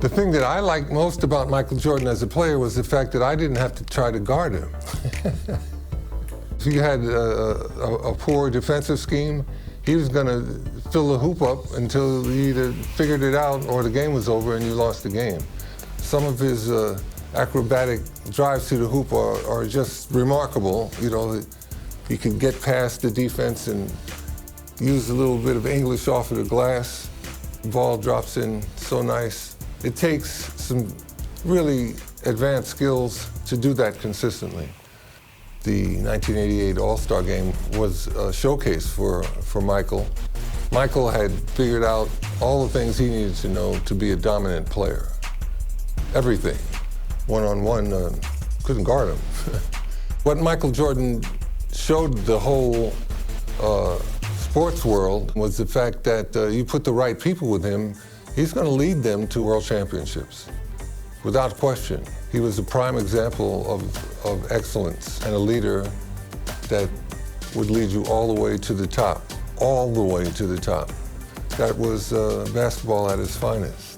The thing that I liked most about Michael Jordan as a player was the fact that I didn't have to try to guard him. If you had a poor defensive scheme, he was going to fill the hoop up until you either figured it out or the game was over and you lost the game. Some of his acrobatic drives to the hoop are just remarkable. You know, he could get past the defense and use a little bit of English off of the glass. The ball drops in so nice. It takes some really advanced skills to do that consistently. The 1988 All-Star Game was a showcase for Michael. Michael had figured out all the things he needed to know to be a dominant player. Everything. One-on-one, couldn't guard him. What Michael Jordan showed the whole sports world was the fact that you put the right people with him, he's going to lead them to world championships, without question. He was a prime example of excellence and a leader that would lead you all the way to the top, all the way to the top. That was basketball at its finest.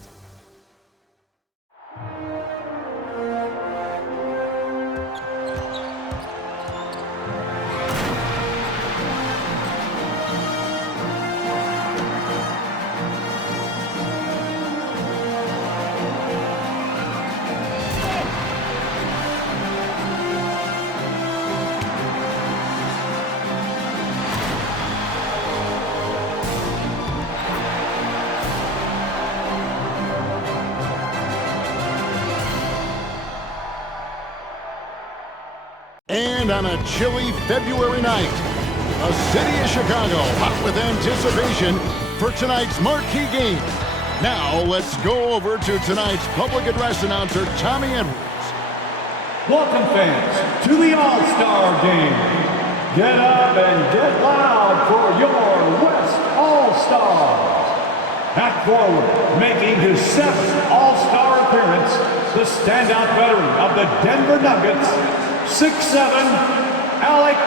And on a chilly February night, the city of Chicago hot with anticipation for tonight's marquee game. Now let's go over to tonight's public address announcer, Tommy Edwards. Welcome fans to the All-Star Game. Get up and get loud for your West All-Stars. At forward, making his 7th All-Star appearance, the standout veteran of the Denver Nuggets, 6'7", Alex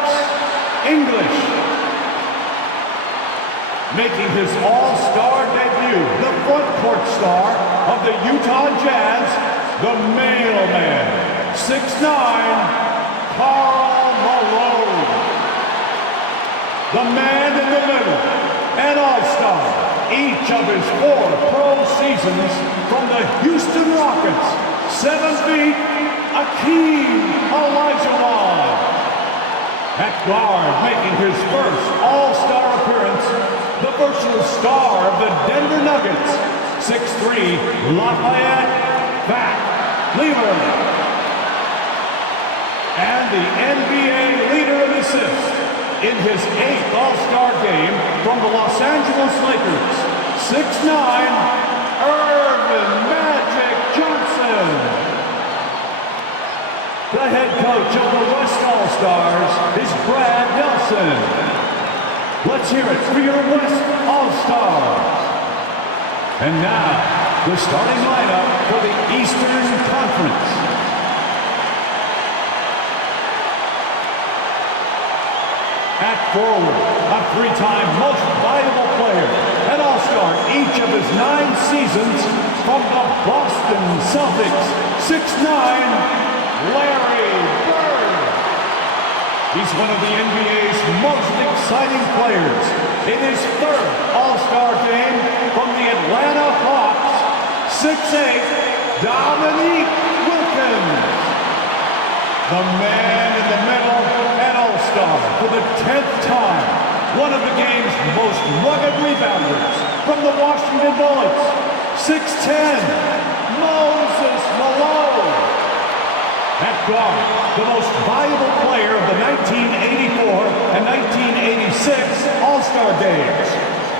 English. Making his All-Star debut, the front court star of the Utah Jazz, the mailman, 6'9", Karl Malone. The man in the middle, an All-Star, each of his 4 pro seasons from the Houston Rockets, 7 feet, Akeem Olajuwon. At guard, making his first All-Star appearance, the versatile star of the Denver Nuggets, 6'3", Lafayette Fat Lever. And the NBA leader in assists in his 8th All-Star game from the Los Angeles Lakers, 6'9", Irvin Magic Johnson. The head coach of the West All-Stars is Brad Nelson. Let's hear it for your West All-Stars. And now, the starting lineup for the Eastern Conference. At forward, a 3-time most valuable player, an All-Star each of his 9 seasons from the Boston Celtics, 6'9", Larry Bird. He's one of the NBA's most exciting players in his 3rd All-Star game from the Atlanta Hawks, 6'8", Dominique Wilkins. The man in the middle, an All-Star for the 10th time, one of the game's most rugged rebounders from the Washington Bullets, 6'10", Moses Malone. At guard, the most valuable player of the 1984 and 1986 All-Star Games.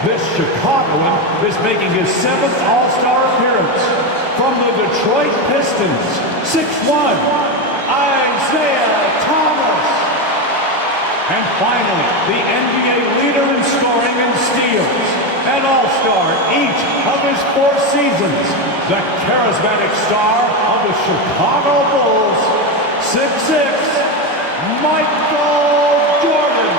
This Chicagoan is making his 7th All-Star appearance from the Detroit Pistons, 6'1", Isaiah Thomas. And finally, the NBA leader in scoring and steals, an All-Star each of his 4 seasons, the charismatic star of the Chicago Bulls, 6'6", Michael Jordan.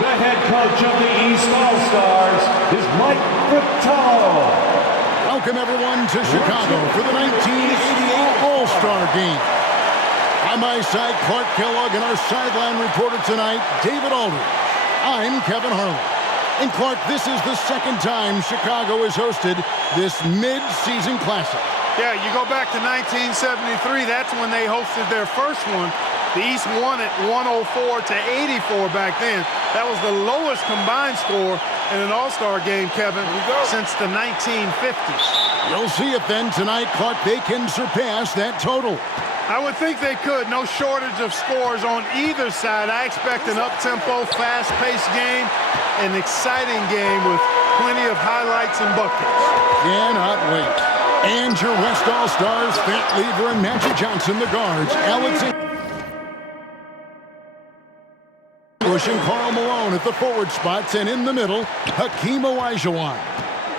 The head coach of the East All-Stars is Mike Fratello. Now welcome everyone to Chicago for the 1988 All-Star Game. On my side, Clark Kellogg, and our sideline reporter tonight, David Aldridge. I'm Kevin Harlan. And Clark, this is the second time Chicago has hosted this mid-season classic. Yeah, you go back to 1973, that's when they hosted their first one. The East won it 104 to 84 back then. That was the lowest combined score in an All-Star game, Kevin, since the 1950s. You'll see it then tonight, Clark. They can surpass that total. I would think they could. No shortage of scores on either side. I expect an up-tempo, fast-paced game, an exciting game with plenty of highlights and buckets. Cannot wait. And your West All-Stars, Fat Lever and Magic Johnson, the guards. Alexander Bush and Karl Malone at the forward spots, and in the middle, Hakeem Olajuwon.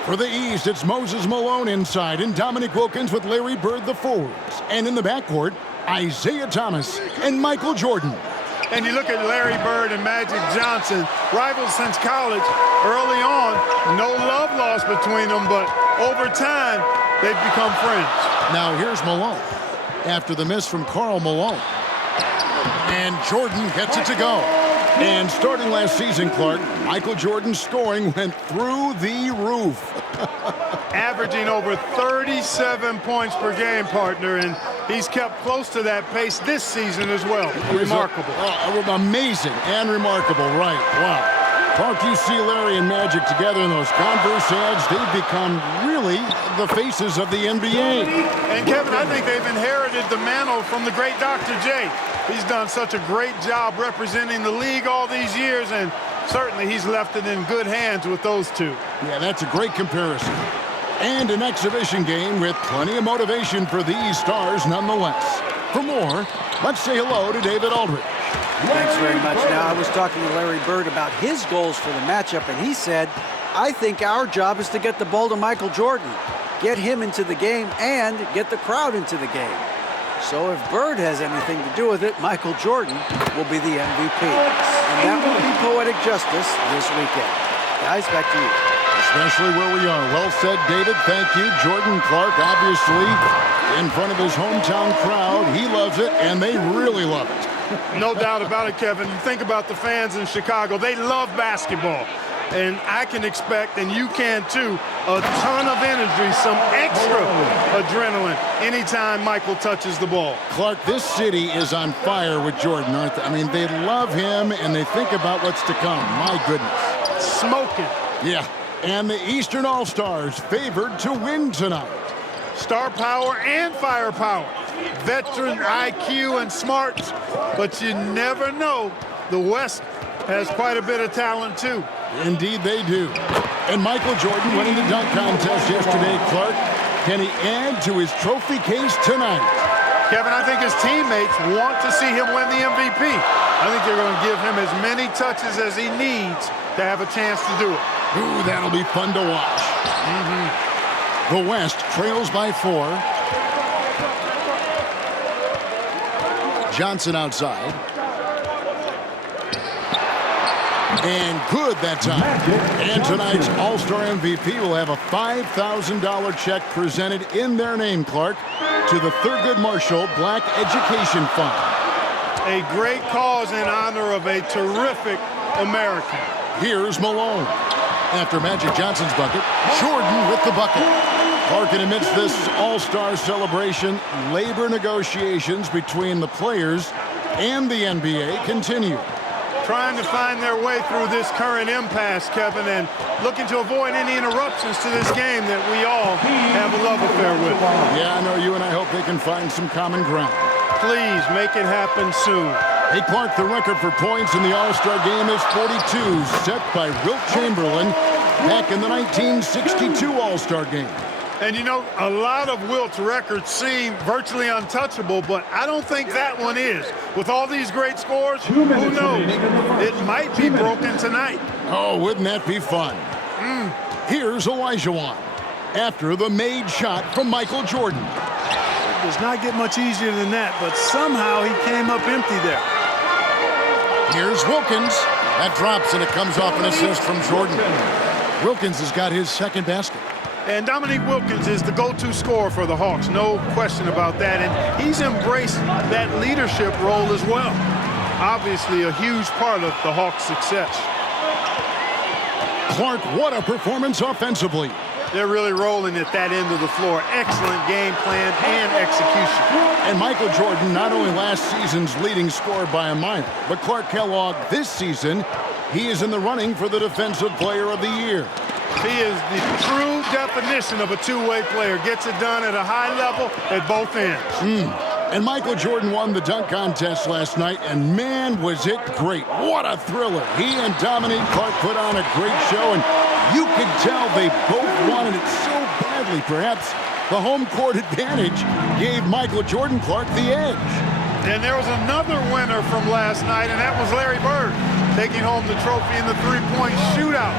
For the East, it's Moses Malone inside, and Dominique Wilkins with Larry Bird the forwards. And in the backcourt, Isaiah Thomas and Michael Jordan. And you look at Larry Bird and Magic Johnson, rivals since college. Early on, no love lost between them, but over time, they've become friends. Now here's Malone after the miss from Karl Malone. And Jordan gets it to go. And starting last season, Clark, Michael Jordan's scoring went through the roof. Averaging over 37 points per game, partner, and he's kept close to that pace this season as well. Remarkable. Amazing and remarkable, right. Wow. Clark, you see Larry and Magic together in those Converse ads. They've become really the faces of the NBA. And Kevin, I think they've inherited the mantle from the great Dr. J. He's done such a great job representing the league all these years, and certainly he's left it in good hands with those two. Yeah, that's a great comparison. And an exhibition game with plenty of motivation for these stars nonetheless. For more, let's say hello to David Aldridge. Thanks very much. Now, I was talking to Larry Bird about his goals for the matchup, and he said, I think our job is to get the ball to Michael Jordan, get him into the game, and get the crowd into the game. So if Bird has anything to do with it, Michael Jordan will be the MVP. And that will be poetic justice this weekend. Guys, back to you. Especially where we are. Well said, David. Thank you. Jordan Clark, obviously, in front of his hometown crowd. He loves it, and they really love it. No doubt about it, Kevin. Think about the fans in Chicago. They love basketball. And I can expect, and you can too, a ton of energy, some extra adrenaline anytime Michael touches the ball. Clark, this city is on fire with Jordan, aren't they? I mean, they love him, and they think about what's to come. My goodness. Smoking. Yeah. And the Eastern All-Stars favored to win tonight. Star power and firepower. Veteran IQ and smarts. But you never know. The West has quite a bit of talent, too. Indeed they do. And Michael Jordan winning the dunk contest yesterday, Clark. Can he add to his trophy case tonight? Kevin, I think his teammates want to see him win the MVP. I think they're going to give him as many touches as he needs to have a chance to do it. Ooh, that'll be fun to watch. The West trails by 4. Johnson outside. And good that time. And tonight's All-Star MVP will have a $5,000 check presented in their name, Clark, to the Thurgood Marshall Black Education Fund. A great cause in honor of a terrific American. Here's Malone. After Magic Johnson's bucket, Jordan with the bucket. Clark, and amidst this All-Star celebration, labor negotiations between the players and the NBA continue. Trying to find their way through this current impasse, Kevin, and looking to avoid any interruptions to this game that we all have a love affair with. Yeah, I know you and I hope they can find some common ground. Please make it happen soon. Hey, Clark, the record for points in the All-Star game is 42, set by Wilt Chamberlain back in the 1962 All-Star game. And you know, a lot of Wilt's records seem virtually untouchable, but I don't think that one is. With all these great scores, who knows? It might be broken tonight. Oh, wouldn't that be fun? Here's Olajuwon after the made shot from Michael Jordan. It does not get much easier than that, but somehow he came up empty there. Here's Wilkins. That drops, and it comes off an assist from Jordan. Wilkins has got his second basket. And Dominique Wilkins is the go-to scorer for the Hawks, no question about that. And he's embraced that leadership role as well. Obviously a huge part of the Hawks' success. Clark, what a performance offensively. They're really rolling at that end of the floor. Excellent game plan and execution. And Michael Jordan, not only last season's leading scorer by a mile, but Clark Kellogg this season, he is in the running for the Defensive Player of the Year. He is the true definition of a two-way player. Gets it done at a high level at both ends. And Michael Jordan won the dunk contest last night, and man, was it great. What a thriller. He and Dominique Clark put on a great show, and you could tell they both wanted it so badly. Perhaps the home court advantage gave Michael Jordan Clark the edge. And there was another winner from last night, and that was Larry Bird, taking home the trophy in the three-point shootout.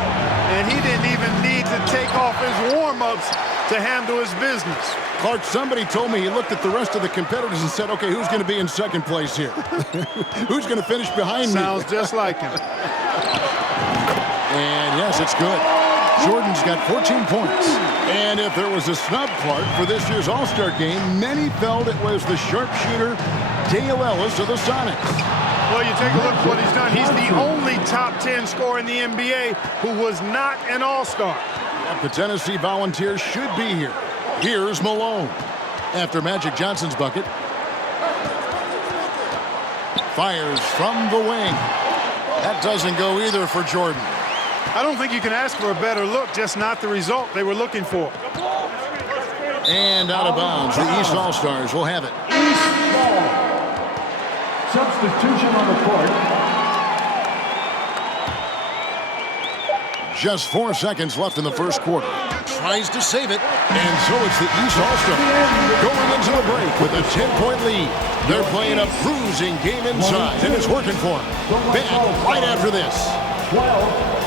And he didn't even need to take off his warm-ups to handle his business. Clark, somebody told me he looked at the rest of the competitors and said, okay, who's going to be in second place here? Who's going to finish behind me? Sounds just like him. And yes, it's good. Jordan's got 14 points. And if there was a snub, Clark, for this year's All-Star game, many felt it was the sharpshooter Dale Ellis of the Sonics. Well, you take a look at what he's done. He's the only top 10 scorer in the NBA who was not an All-Star. The Tennessee Volunteers should be here. Here's Malone. After Magic Johnson's bucket. Fires from the wing. That doesn't go either for Jordan. I don't think you can ask for a better look, just not the result they were looking for. And out of bounds. The East All-Stars will have it. East ball. Substitution on the court. Just 4 seconds left in the first quarter. Tries to save it. And so it's the East All-Stars going into the break with a 10-point lead. They're playing a bruising game inside, and it's working for them. Back right after this. 12.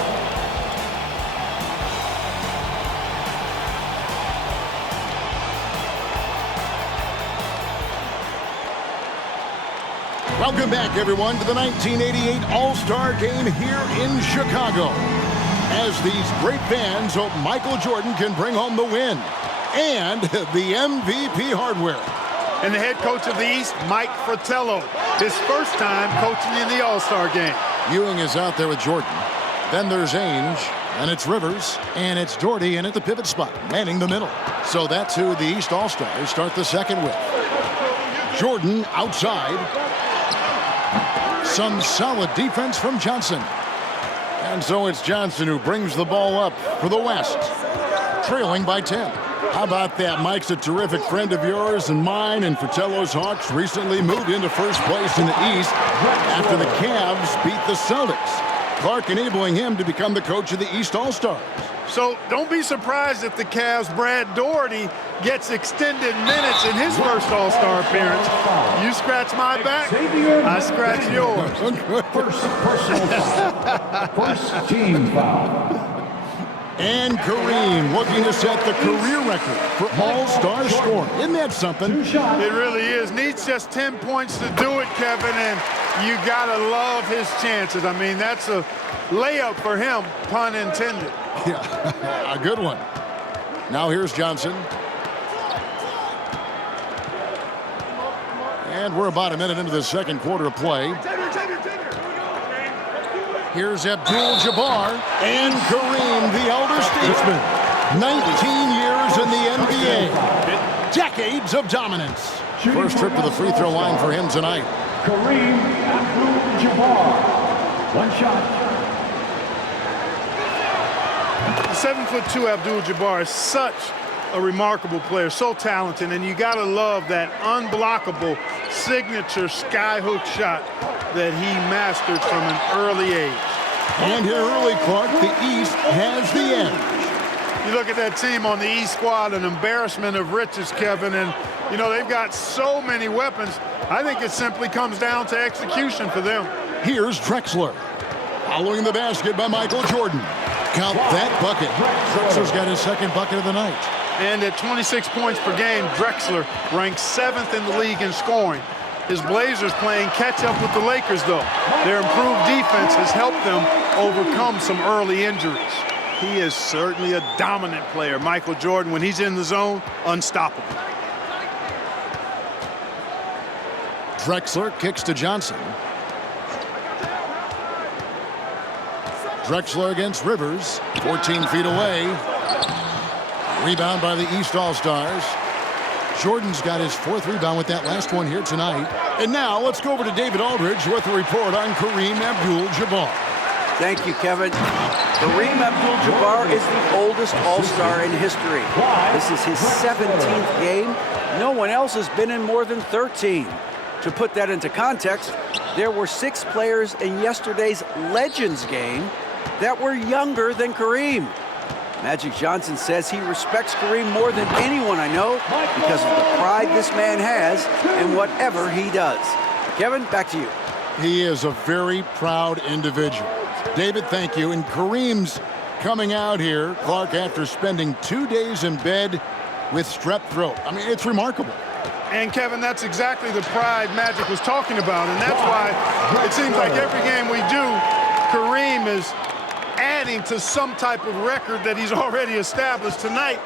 Welcome back, everyone, to the 1988 All-Star Game here in Chicago. As these great fans hope Michael Jordan can bring home the win and the MVP hardware. And the head coach of the East, Mike Fratello, his first time coaching in the All-Star game. Ewing is out there with Jordan. Then there's Ainge, and it's Rivers, and it's Doherty in at the pivot spot, manning the middle. So that's who the East All-Stars start the second with. Jordan outside. Some solid defense from Johnson. And so it's Johnson who brings the ball up for the West, trailing by 10. How about that? Mike's a terrific friend of yours and mine, and Fratello's Hawks recently moved into first place in the East after the Cavs beat the Celtics. Clark enabling him to become the coach of the East All-Stars. So don't be surprised if the Cavs' Brad Doherty gets extended minutes in his first All-Star appearance. You scratch my back, I scratch yours. First personal foul. First team foul. And Kareem looking to set the career record for All-Star scoring. Isn't that something? It really is. Needs just 10 points to do it, Kevin, and you gotta love his chances. I mean, that's a layup for him, pun intended. Yeah, a good one. Now here's Johnson. And we're about a minute into the second quarter of play. Here's Abdul-Jabbar and Kareem, the elder statesman. 19 years in the NBA. Decades of dominance. First trip to the free throw line for him tonight. Kareem Abdul-Jabbar. One shot. 7'2" Abdul-Jabbar is such a remarkable player, so talented, and you gotta love that unblockable signature skyhook shot that he mastered from an early age. And here early, Clark, the East has the edge. You look at that team on the East squad, an embarrassment of riches, Kevin, and you know they've got so many weapons. I think it simply comes down to execution for them. Here's Drexler. Following the basket by Michael Jordan. Count that bucket. Drexler's got his second bucket of the night. And at 26 points per game, Drexler ranks 7th in the league in scoring. His Blazers playing catch-up with the Lakers, though. Their improved defense has helped them overcome some early injuries. He is certainly a dominant player. Michael Jordan, when he's in the zone, unstoppable. Drexler kicks to Johnson. Drexler against Rivers, 14 feet away. Rebound by the East All-Stars. Jordan's got his 4th rebound with that last one here tonight. And now let's go over to David Aldridge with a report on Kareem Abdul-Jabbar. Thank you, Kevin. Kareem Abdul-Jabbar is the oldest All-Star in history. This is his 17th game. No one else has been in more than 13. To put that into context, there were 6 players in yesterday's Legends game that were younger than Kareem. Magic Johnson says he respects Kareem more than anyone I know because of the pride this man has in whatever he does. Kevin, back to you. He is a very proud individual. David, thank you. And Kareem's coming out here, Clark, after spending 2 days in bed with strep throat. I mean, it's remarkable. And, Kevin, that's exactly the pride Magic was talking about. And that's why it seems like every game we do, Kareem is adding to some type of record that he's already established. Tonight,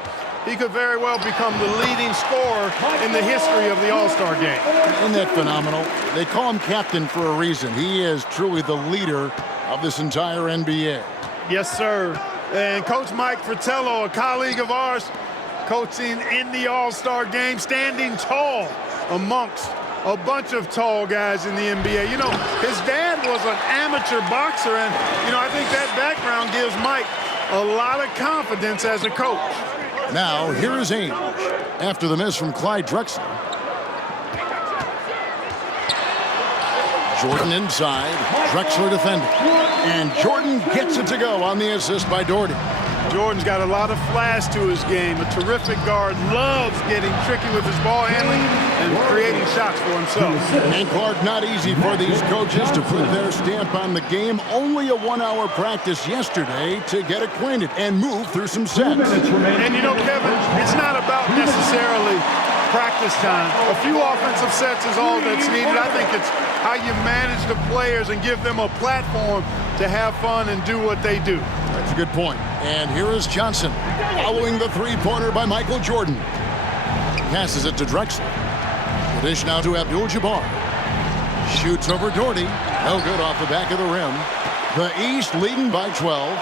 he could very well become the leading scorer in the history of the All-Star game. Isn't that phenomenal? They call him captain for a reason. He is truly the leader of this entire NBA. Yes, sir. And Coach Mike Fratello, a colleague of ours, coaching in the All-Star game, standing tall amongst a bunch of tall guys in the NBA. You know, his dad was an amateur boxer, and, you know, I think that background gives Mike a lot of confidence as a coach. Now, here is Ainge after the miss from Clyde Drexler. Jordan inside, Drexler defending. And Jordan gets it to go on the assist by Doherty. Jordan's got a lot of flash to his game. A terrific guard, loves getting tricky with his ball handling and creating shots for himself. And Clark, not easy for these coaches to put their stamp on the game. Only a 1-hour practice yesterday to get acquainted and move through some sets. And you know, Kevin, it's not about necessarily practice time. A few offensive sets is all that's needed. I think it's how you manage the players and give them a platform to have fun and do what they do. That's a good point. And here is Johnson following the three-pointer by Michael Jordan. Passes it to Drexler. The dish now to Abdul-Jabbar. Shoots over Doherty. No good off the back of the rim. The East leading by 12.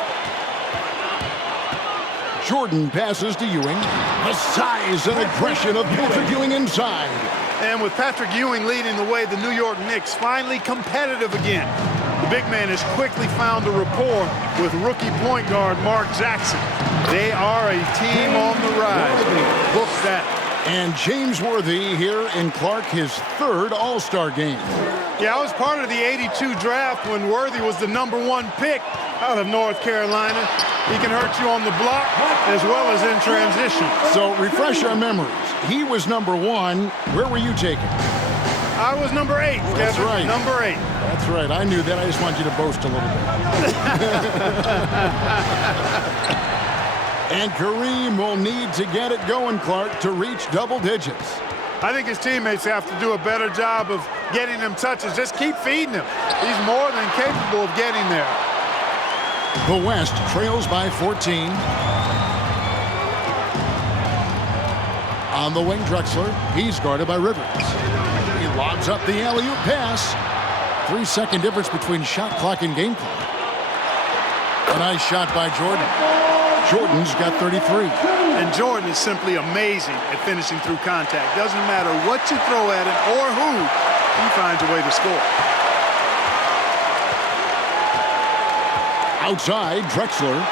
Jordan passes to Ewing. The size and aggression of Patrick Ewing inside. And with Patrick Ewing leading the way, the New York Knicks finally competitive again. The big man has quickly found a rapport with rookie point guard Mark Jackson. They are a team on the rise. Book that. And James Worthy here in Clark, his 3rd All-Star game. Yeah, I was part of the '82 draft when Worthy was the #1 pick out of North Carolina. He can hurt you on the block as well as in transition. So refresh our memories. He was #1. Where were you taken? I was number 8. That's Kevin. right. Number 8. That's right. I knew that. I just wanted you to boast a little bit. And Kareem will need to get it going, Clark, to reach double digits. I think his teammates have to do a better job of getting him touches. Just keep feeding him. He's more than capable of getting there. The West trails by 14. On the wing, Drexler. He's guarded by Rivers. He lobs up the alley-oop pass. 3-second difference between shot clock and game clock. A nice shot by Jordan. Jordan's got 33. And Jordan is simply amazing at finishing through contact. Doesn't matter what you throw at him or who, he finds a way to score. Outside, Drexler.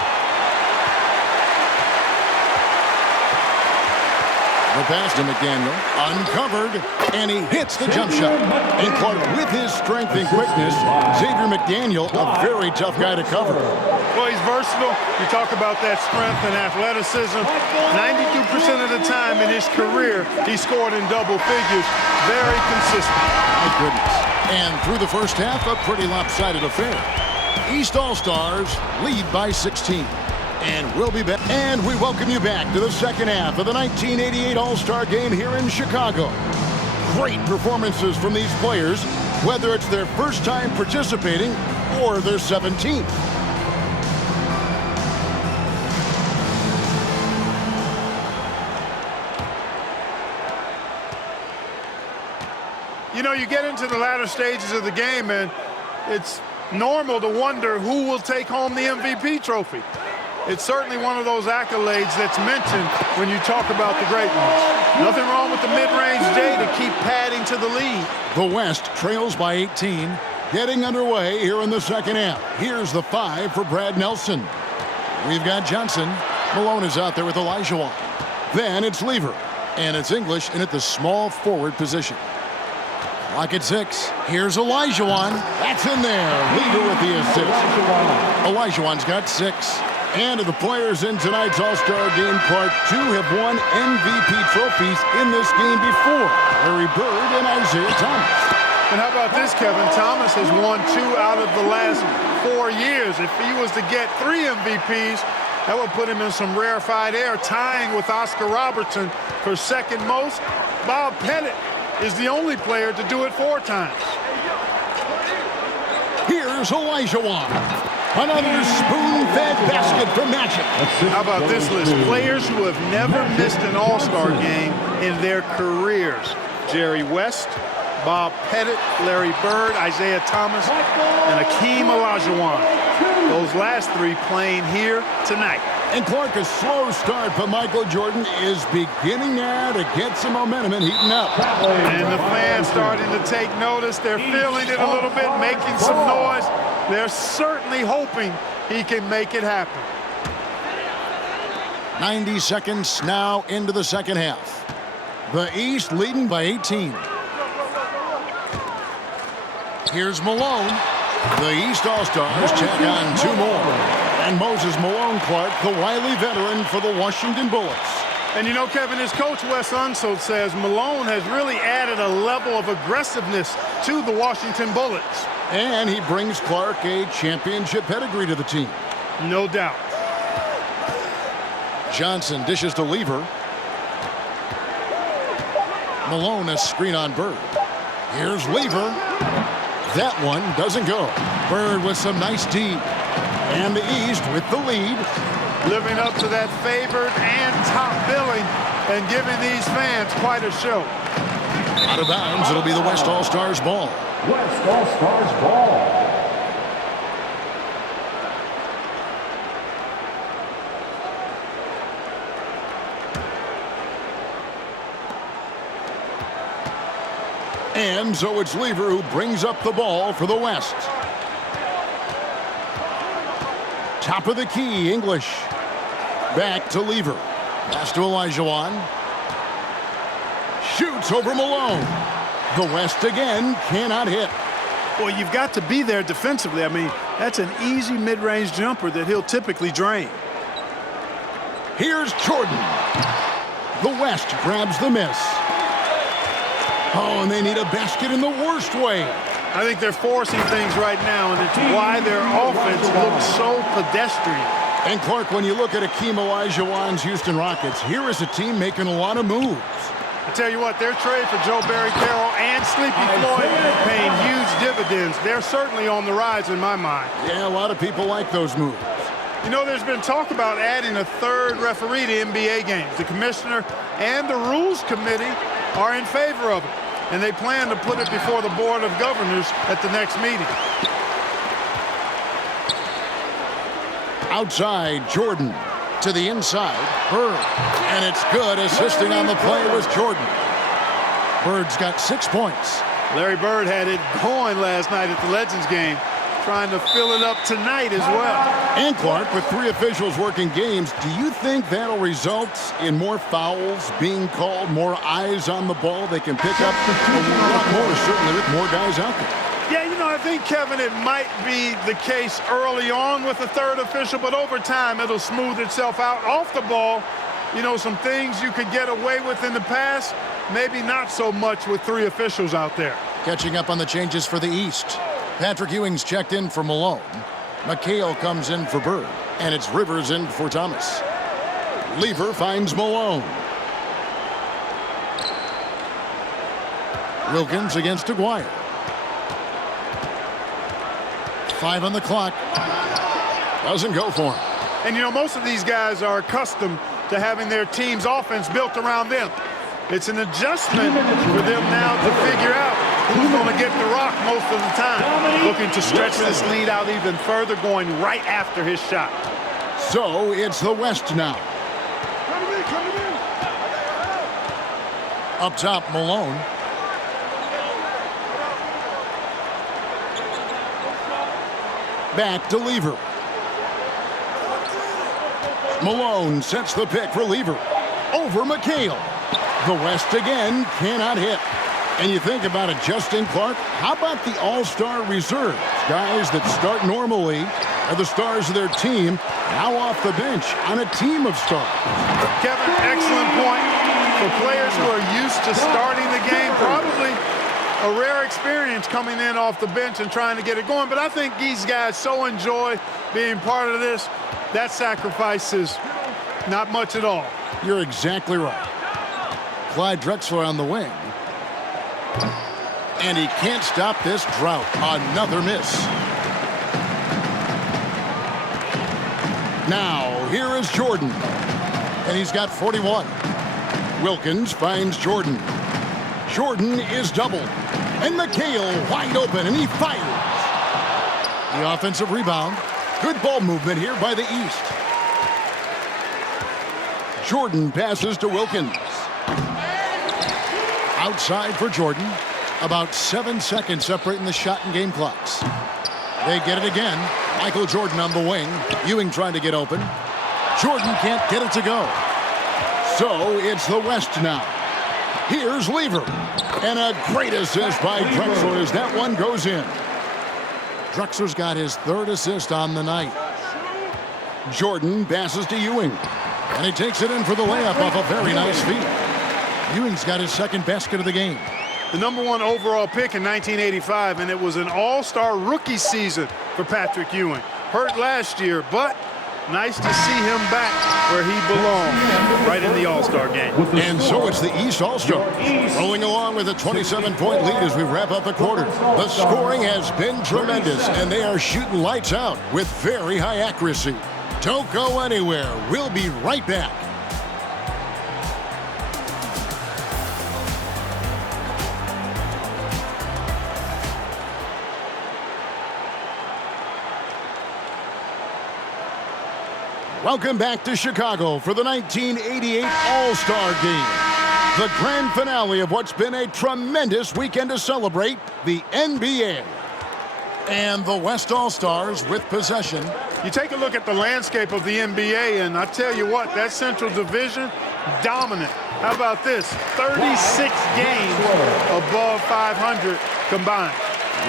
The pass to McDaniel, uncovered, and he hits the jump shot. And Clark, with his strength and quickness, Xavier McDaniel, a very tough guy to cover. Well, he's versatile. You talk about that strength and athleticism. 92% of the time in his career, he scored in double figures. Very consistent. My goodness. And through the first half, a pretty lopsided affair. East All-Stars lead by 16. And we'll be back. And we welcome you back to the second half of the 1988 All-Star Game here in Chicago. Great performances from these players, whether it's their first time participating or their 17th. You know, you get into the latter stages of the game, and it's normal to wonder who will take home the MVP trophy. It's certainly one of those accolades that's mentioned when you talk about the great ones. Nothing wrong with the mid-range J to keep padding to the lead. The West trails by 18, getting underway here in the second half. Here's the 5 for Brad Nelson. We've got Johnson. Malone is out there with Olajuwon. Then it's Lever, and it's English in at the small forward position. Clock at 6. Here's Olajuwon. That's in there. Lever with the assist. Olajuwon's got 6. And of the players in tonight's All-Star game, Clark, 2 have won MVP trophies in this game before. Larry Bird and Isaiah Thomas. And how about this, Kevin? Thomas has won 2 out of the last 4 years. If he was to get 3 MVPs, that would put him in some rarefied air, tying with Oscar Robertson for second most. Bob Pettit is the only player to do it 4 times. Here's Olajuwon. Another spoon-fed basket for Magic. How about this list? Players who have never missed an All-Star game in their careers. Jerry West, Bob Pettit, Larry Bird, Isaiah Thomas, and Hakeem Olajuwon. Those last 3 playing here tonight. And Clark, a slow start, but Michael Jordan is beginning now to get some momentum and heating up. And the fans starting to take notice. They're feeling it a little bit, making some noise. They're certainly hoping he can make it happen. 90 seconds now into the second half. The East leading by 18. Here's Malone. The East All-Stars check on 2 more. And Moses Malone, Clark, the wily veteran for the Washington Bullets. And you know, Kevin, his coach Wes Unseld says Malone has really added a level of aggressiveness to the Washington Bullets. And he brings Clark a championship pedigree to the team. No doubt. Johnson dishes to Lever. Malone a screen on Bird. Here's Lever. That one doesn't go. Bird with some nice D. And the East with the lead. Living up to that favored and top billing and giving these fans quite a show. Out of bounds, it'll be the West All-Stars ball. West All-Stars ball. And so it's Lever who brings up the ball for the West. Top of the key, English. Back to Lever. Pass to Olajuwon. Shoots over Malone. The West again cannot hit. Well, you've got to be there defensively. I mean, that's an easy mid-range jumper that he'll typically drain. Here's Jordan. The West grabs the miss. Oh, and they need a basket in the worst way. I think they're forcing things right now, and it's why their offense looks so pedestrian. And Clark, when you look at Hakeem Olajuwon's Houston Rockets, here is a team making a lot of moves. I tell you what, their trade for Joe Barry Carroll and Sleepy Floyd paying huge dividends. They're certainly on the rise in my mind. Yeah, a lot of people like those moves. You know, there's been talk about adding a 3rd referee to NBA games. The commissioner and the rules committee are in favor of it, and they plan to put it before the Board of Governors at the next meeting. Outside, Jordan to the inside, Bird. And it's good. Assisting on the play was Jordan. Bird's got 6 points. Larry Bird had it going last night at the Legends game, trying to fill it up tonight as well. And Clark, with 3 officials working games, do you think that'll result in more fouls being called, more eyes on the ball they can pick up a lot more, certainly with more guys out there? Yeah, you know, I think, Kevin, it might be the case early on with the 3rd official, but over time it'll smooth itself out. Off the ball, you know, some things you could get away with in the past, maybe not so much with 3 officials out there. Catching up on the changes for the East. Patrick Ewing's checked in for Malone. McHale comes in for Bird. And it's Rivers in for Thomas. Lever finds Malone. Wilkins against Aguirre. 5 on the clock. Doesn't go for him. And, you know, most of these guys are accustomed to having their team's offense built around them. It's an adjustment for them now to figure out who's going to get the rock most of the time. Looking to stretch this lead out even further, going right after his shot. So it's the West now. Up top, Malone. Back to Lever. Malone sets the pick for Lever. Over McHale. The West again cannot hit. And you think about it, Justin Clark, how about the all-star reserves? Guys that start normally are the stars of their team, now off the bench on a team of stars. Kevin, excellent point. For players who are used to starting the game, probably a rare experience coming in off the bench and trying to get it going. But I think these guys so enjoy being part of this. That sacrifice is not much at all. You're exactly right. Clyde Drexler on the wing. And he can't stop this drought. Another miss. Now, here is Jordan. And he's got 41. Wilkins finds Jordan. Jordan is doubled. And McHale wide open, and he fires. The offensive rebound. Good ball movement here by the East. Jordan passes to Wilkins. Outside for Jordan. About 7 seconds separating the shot and game clocks. They get it again. Michael Jordan on the wing. Ewing trying to get open. Jordan can't get it to go. So it's the West now. Here's Lever. And a great assist by Drexler as that one goes in. Drexler's got his 3rd assist on the night. Jordan passes to Ewing. And he takes it in for the layup off a very nice feed. Ewing's got his 2nd basket of the game. The #1 overall pick in 1985, and it was an all-star rookie season for Patrick Ewing. Hurt last year, but nice to see him back where he belongs, right in the all-star game. And so it's the East All-Stars rolling along with a 27-point lead as we wrap up the quarter. The scoring has been tremendous, and they are shooting lights out with very high accuracy. Don't go anywhere. We'll be right back. Welcome back to Chicago for the 1988 All-Star Game. The grand finale of what's been a tremendous weekend to celebrate the NBA. And the West All-Stars with possession. You take a look at the landscape of the NBA, and I tell you what, that Central Division, dominant. How about this? 36 games above 500 combined.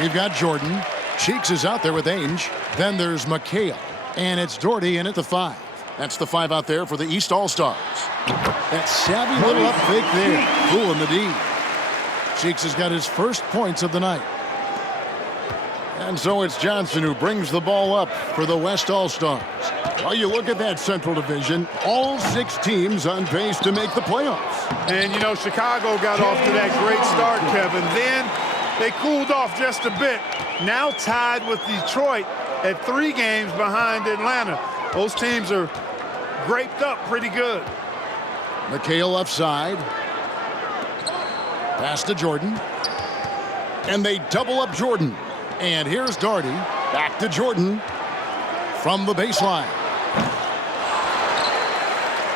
We've got Jordan. Cheeks is out there with Ainge. Then there's McHale. And it's Doherty in at the 5. That's the 5 out there for the East All-Stars. That savvy little up fake there. Fooling the D. Cheeks has got his first points of the night. And so it's Johnson who brings the ball up for the West All-Stars. While you look at that Central Division, all 6 teams on pace to make the playoffs. And, you know, Chicago got off to that great start, Kevin. Then they cooled off just a bit. Now tied with Detroit at 3 games behind Atlanta. Those teams are graped up pretty good. McHale left side. Pass to Jordan. And they double up Jordan. And here's Doherty. Back to Jordan. From the baseline.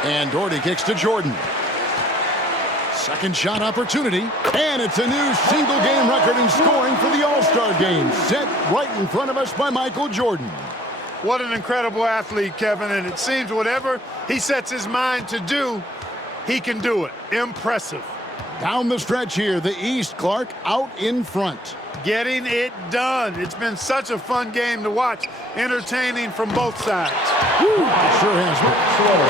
And Doherty kicks to Jordan. Second shot opportunity. And it's a new single-game record in scoring for the All-Star Game. Set right in front of us by Michael Jordan. What an incredible athlete, Kevin. And it seems whatever he sets his mind to do, he can do it. Impressive. Down the stretch here, the East, Clark, out in front. Getting it done. It's been such a fun game to watch. Entertaining from both sides. Woo, sure has been.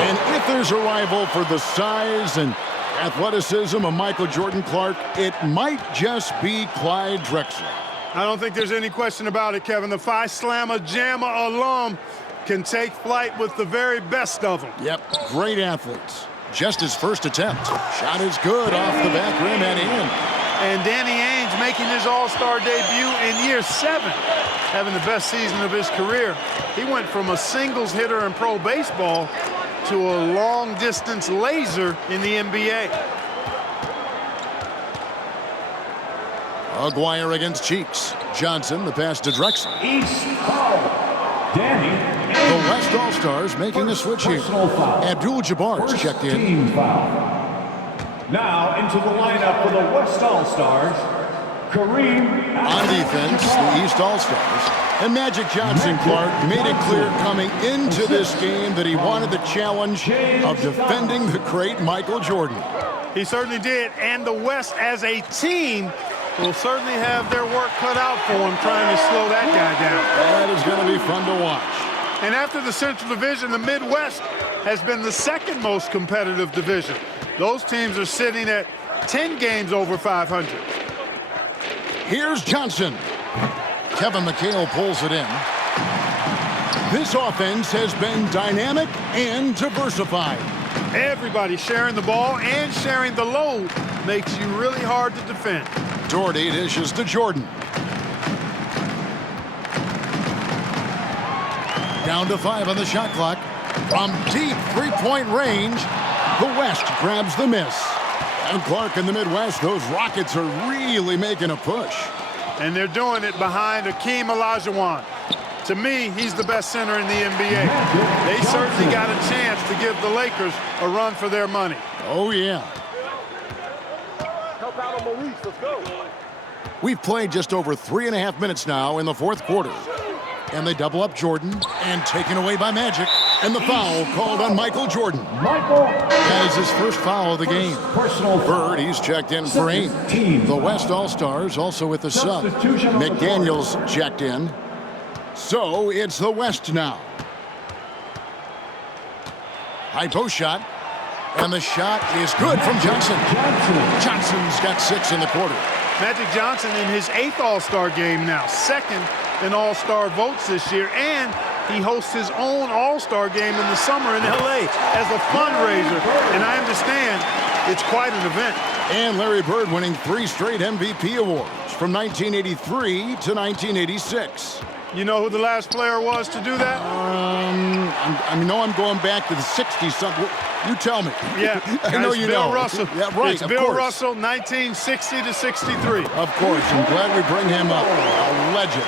And if there's a rival for the size and athleticism of Michael Jordan Clark, it might just be Clyde Drexler. I don't think there's any question about it, Kevin. The Phi Slamma Jamma alum can take flight with the very best of them. Yep, great athletes. Just his first attempt. Shot is good off the back rim and in. And Danny Ainge making his All-Star debut in year 7, having the best season of his career. He went from a singles hitter in pro baseball to a long-distance laser in the NBA. Aguirre against Cheeks. Johnson, the pass to Drexel. East foul. Danny. The West All-Stars making a switch here. Personal foul. Abdul-Jabbar's First checked in. team foul. Now into the lineup for the West All-Stars, Kareem. On defense, the East All-Stars. And Magic Johnson, Clark, made it clear coming into this game that he wanted the challenge of defending the great Michael Jordan. He certainly did, and the West as a team will certainly have their work cut out for him trying to slow that guy down. That is going to be fun to watch. And after the Central Division, the Midwest has been the second most competitive division. Those teams are sitting at 10 games over 500. Here's Johnson. Kevin McHale pulls it in. This offense has been dynamic and diversified. Everybody sharing the ball and sharing the load makes you really hard to defend. Doherty dishes to Jordan. Down to 5 on the shot clock. From deep three-point range, the West grabs the miss. And Clark in the Midwest, those Rockets are really making a push. And they're doing it behind Hakeem Olajuwon. To me, he's the best center in the NBA. They certainly got a chance to give the Lakers a run for their money. Oh, yeah. Help out on Maurice. Let's go. We've played just over 3.5 minutes now in the fourth quarter. And they double up Jordan, and taken away by Magic. And the foul called on Michael Jordan. That is his first foul of the game. Bird, he's checked in for 8. The West All-Stars also with the sub. McDaniels checked in. So it's the West now. High post shot. And the shot is good from Johnson. Johnson's got 6 in the quarter. Magic Johnson in his 8th All-Star game now. 2nd in All-Star votes this year. And he hosts his own All-Star game in the summer in L.A. as a fundraiser. And I understand it's quite an event. And Larry Bird winning 3 straight MVP awards from 1983 to 1986. You know who the last player was to do that? I know I'm going back to the 60s. Something. You tell me. Yeah, I know you Bill know. Russell. Yeah, right. It's of Bill course. Russell, 1960 to 63. Of course. I'm glad we bring him up. A legend.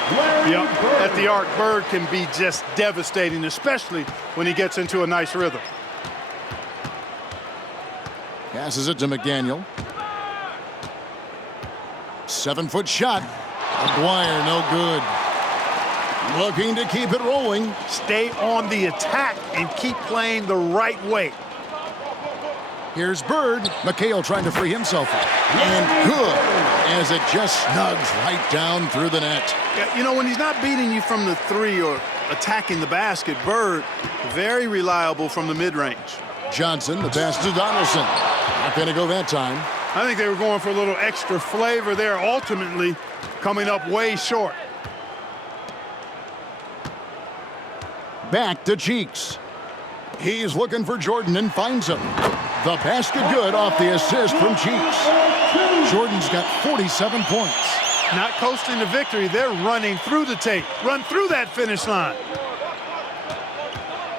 Yep. At the arc, Bird can be just devastating, especially when he gets into a nice rhythm. Passes it to McDaniel. 7-foot shot. Aguirre, no good. Looking to keep it rolling. Stay on the attack and keep playing the right way. Here's Bird. McHale trying to free himself up. And good, as it just snugs right down through the net. Yeah, you know, when he's not beating you from the 3 or attacking the basket, Bird, very reliable from the mid-range. Johnson, the pass to Donaldson. Not going to go that time. I think they were going for a little extra flavor there, ultimately coming up way short. Back to Cheeks. He's looking for Jordan and finds him. The basket good off the assist from Cheeks. Jordan's got 47 points. Not coasting to victory, they're running through the tape. Run through that finish line.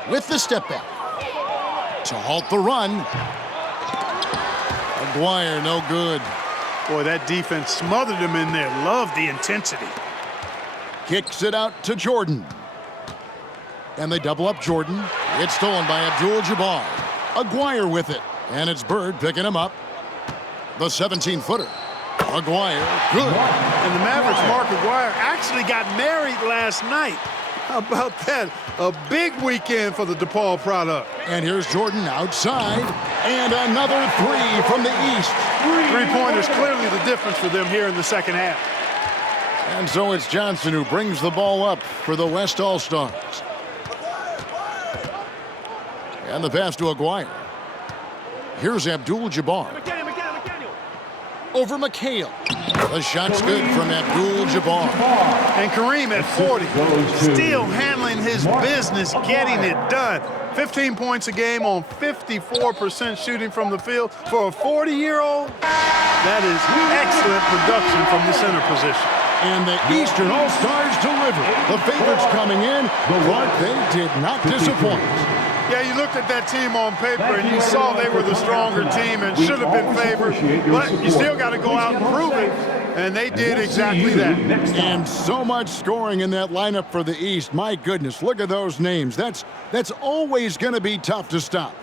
With the step back. To halt the run. Aguirre, no good. Boy, that defense smothered him in there. Love the intensity. Kicks it out to Jordan. And they double up Jordan. It's stolen by Abdul-Jabbar. Aguirre with it. And it's Bird picking him up. The 17-footer. Aguirre, good. And the Mavericks' Mark Aguirre actually got married last night. How about that? A big weekend for the DePaul product. And here's Jordan outside. And another 3 from the East. 3-pointers clearly the difference for them here in the second half. And so it's Johnson who brings the ball up for the West All-Stars. And the pass to Aguirre. Here's Abdul-Jabbar. Over McHale. The shot's good from Abdul-Jabbar. And Kareem at 40, still handling his business, getting it done. 15 points a game on 54% shooting from the field. For a 40-year-old, that is excellent production from the center position. And the Eastern All-Stars deliver. The favorites coming in, but they did not disappoint. Yeah, you looked at that team on paper and you saw they were the stronger team and should have been favored, but you still got to go out and prove it. And they did exactly that. And so much scoring in that lineup for the East. My goodness, look at those names. That's always going to be tough to stop.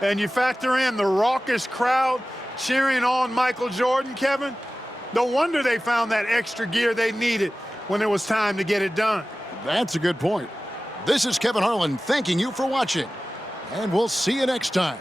And you factor in the raucous crowd cheering on Michael Jordan, Kevin. No wonder they found that extra gear they needed when it was time to get it done. That's a good point. This is Kevin Harlan thanking you for watching. And we'll see you next time.